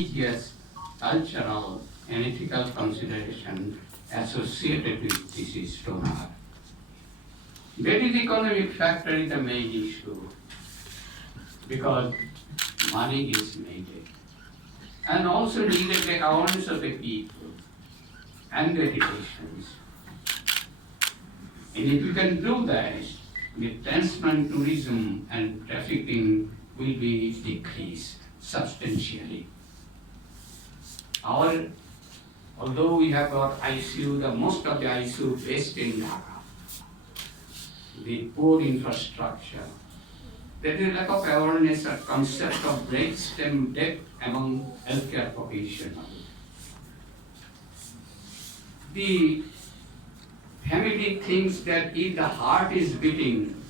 religious, cultural, and ethical consideration associated with this donor. That is economic factor is the main issue because money is needed. And also needed the awareness of the people and the relations. And if you can do that, the transplant tourism and trafficking will be decreased substantially. Although we have got ICU, the most of the ICU based in Dhaka, the poor infrastructure, there is a lack of awareness or concept of brainstem death among healthcare professionals. The family thinks that if the heart is beating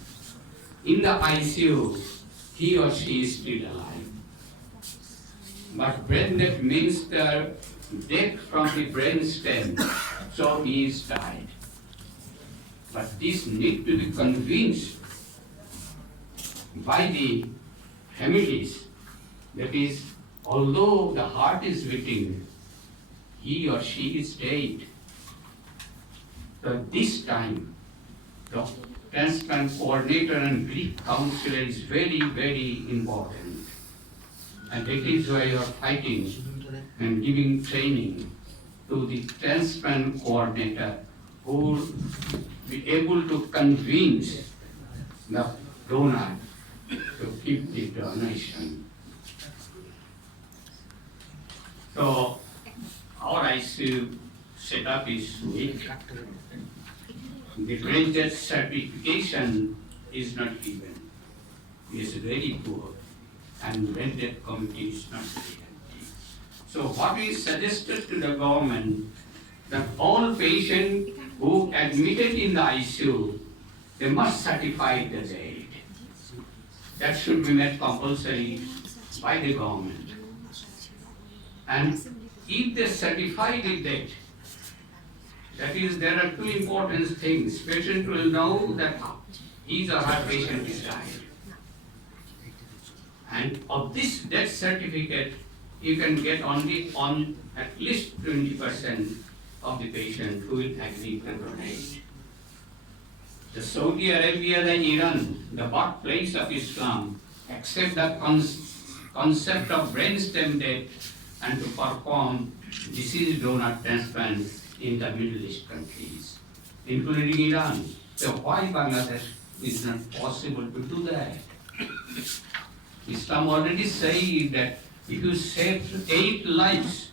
in the ICU, he or she is still alive. But brain death means the death from the brain stem, so he is died. But this need to be convinced by the families, that is, although the heart is beating, he or she is dead. So this time, the transplant coordinator and grief counselor is very, very important. And that is why you are fighting and giving training to the transplant coordinator who will be able to convince the donor to keep the donation. So our ICU setup is weak. The brain death certification is not given. It is very poor, and brain death committee is not very active. So what we suggested to the government, that all patients who admitted in the ICU, they must certify the death. That should be made compulsory by the government. And if they certify the death, that is, there are two important things. Patient will know that his or her patient is died. And of this death certificate, you can get only on at least 20% of the patient who will agree to donate. The Saudi Arabia and Iran, the birthplace of Islam, accept the concept of brainstem death and to perform deceased donor transplant in the Middle East countries, including Iran. So why Bangladesh is not possible to do that? Islam already says that if you save 8 lives,